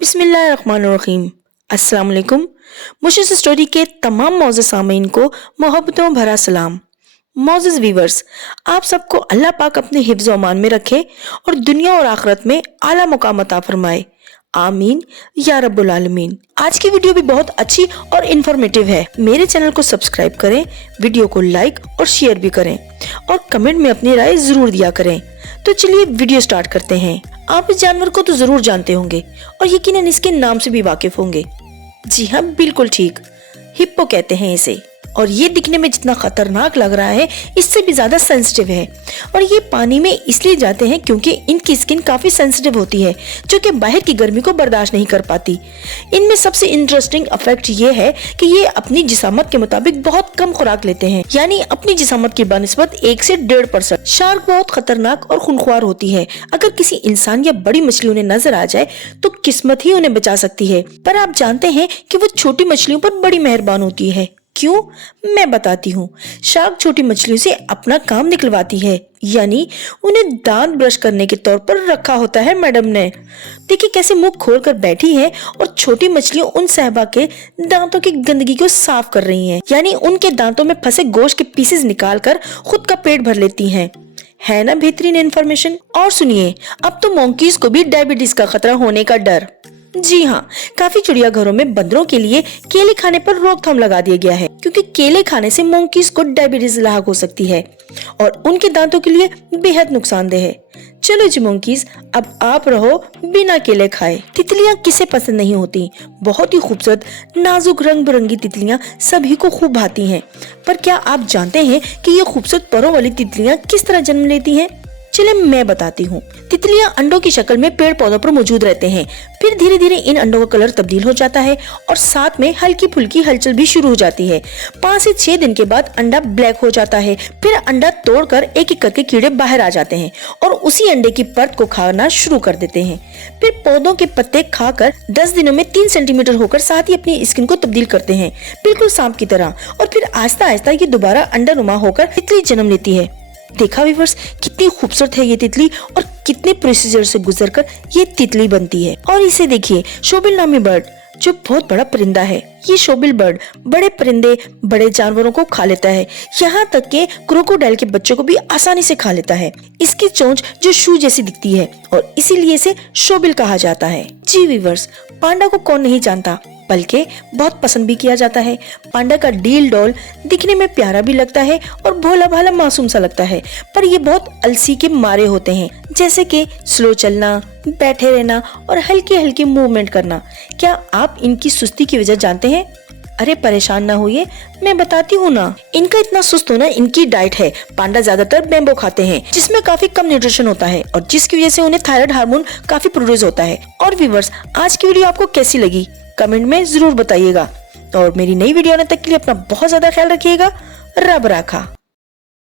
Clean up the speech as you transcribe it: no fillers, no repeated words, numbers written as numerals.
बिस्मिल्लाहिर्रहमानिर्रहीम। अस्सलाम वालेकुम। मुशिस स्टोरी के तमाम मौजूद सामीन को मोहब्बतों भरा सलाम। मौजूद व्यूवर्स, आप सबको अल्लाह पाक अपने हिफ्ज़ व अमान में रखे और दुनिया और आखिरत में आला मुकाम अता फरमाए। आमीन या रब्बुल आलमीन। आज की वीडियो भी बहुत अच्छी और इन्फॉर्मेटिव है। मेरे चैनल को सब्सक्राइब करें, वीडियो को लाइक और शेयर भी करें और कमेंट में अपनी राय जरूर दिया करें। तो चलिए वीडियो स्टार्ट करते हैं। आप इस जानवर को तो जरूर जानते होंगे और यकीनन इसके नाम से भी वाकिफ होंगे। जी हाँ, बिल्कुल ठीक, हिप्पो कहते हैं इसे। और ये दिखने में जितना खतरनाक लग रहा है, इससे भी ज्यादा सेंसिटिव है। और ये पानी में इसलिए जाते हैं क्योंकि इनकी स्किन काफी सेंसिटिव होती है, जो कि बाहर की गर्मी को बर्दाश्त नहीं कर पाती। इनमें सबसे इंटरेस्टिंग इफेक्ट ये है कि ये अपनी जिसामत के मुताबिक बहुत कम खुराक लेते हैं, यानी अपनी जिसामत की बनिस्बत 1 से 1.5%। शार्क बहुत खतरनाक और खूंखार होती है। अगर किसी इंसान या बड़ी मछली उन्हें नजर आ जाए तो किस्मत ही उन्हें बचा सकती है। पर आप जानते हैं कि वो छोटी मछलियों पर बड़ी मेहरबान होती है। क्यों? मैं बताती हूँ। शार्क छोटी मछलियों से अपना काम निकलवाती है, यानी उन्हें दांत ब्रश करने के तौर पर रखा होता है मैडम ने। देखिए कैसे मुंह खोलकर बैठी है और छोटी मछलियां उन सहबा के दांतों की गंदगी को साफ कर रही हैं, यानी उनके दांतों में फंसे गोश्त के पीसेस निकालकर खुद का पेट भर लेती हैं। है ना बेहतरीन इन्फॉर्मेशन। और सुनिए, अब तो मंकीज को भी डायबिटीज का खतरा होने का डर। जी हाँ, काफी चिड़ियाघरों में बंदरों के लिए केले खाने पर रोकथाम लगा दिया गया है, क्योंकि केले खाने से मंकीज को डायबिटीज लाक हो सकती है और उनके दांतों के लिए बेहद नुकसानदेह है। चलो जी मंकीज, अब आप रहो बिना केले खाए। तितलियां किसे पसंद नहीं होती। बहुत ही खूबसूरत नाजुक रंग बिरंगी तितलियां सभी को खूब भाती हैं। पर क्या आप जानते हैं कि ये खूबसूरत परों वाली तितलियां किस तरह जन्म लेती हैं? चले मैं बताती हूँ। तितलियां अंडों की शक्ल में पेड़ पौधों पर मौजूद रहते हैं। फिर धीरे धीरे इन अंडों का कलर तब्दील हो जाता है और साथ में हल्की फुल्की हलचल भी शुरू हो जाती है। 5 से 6 दिन के बाद अंडा ब्लैक हो जाता है। फिर अंडा तोड़कर एक एक करके कीड़े बाहर आ जाते हैं और उसी अंडे की परत को खाना शुरू कर देते हैं। फिर पौधों के पत्ते खाकर 10 दिनों में 3 सेंटीमीटर होकर साथ ही अपनी स्किन को तब्दील करते हैं, बिल्कुल सांप की तरह। और फिर आहिस्ता आहिस्ता ये दोबारा अंडा नुमा होकर तितली जन्म लेती है। देखा व्यूअर्स, कितनी खूबसूरत है ये तितली और कितने प्रोसीजर से गुजरकर ये तितली बनती है। और इसे देखिए, शोबिल नामी बर्ड, जो बहुत बड़ा परिंदा है। ये शोबिल बर्ड बड़े परिंदे, बड़े जानवरों को खा लेता है, यहाँ तक के क्रोकोडाइल के बच्चों को भी आसानी से खा लेता है। इसकी चोंच जो शू जैसी दिखती है और इसीलिए इसे शोबिल कहा जाता है। जी व्यूअर्स, पांडा को कौन नहीं जानता, बल्कि बहुत पसंद भी किया जाता है। पांडा का डील डॉल दिखने में प्यारा भी लगता है और भोला भाला मासूम सा लगता है, पर ये बहुत अलसी के मारे होते हैं, जैसे कि स्लो चलना, बैठे रहना और हल्के हल्के मूवमेंट करना। क्या आप इनकी सुस्ती की वजह जानते हैं? अरे परेशान ना होइए, मैं बताती हूँ ना। इनका इतना सुस्त होना इनकी डाइट है। पांडा ज्यादातर बेम्बो खाते हैं, जिसमें काफी कम न्यूट्रिशन होता है और जिसकी वजह से उन्हें थायराइड हार्मोन काफी प्रोड्यूस होता है। और व्यूअर्स, आज की वीडियो आपको कैसी लगी कमेंट में जरूर बताइएगा और मेरी नई वीडियो आने तक के लिए अपना बहुत ज्यादा ख्याल रखिएगा। रब राखा।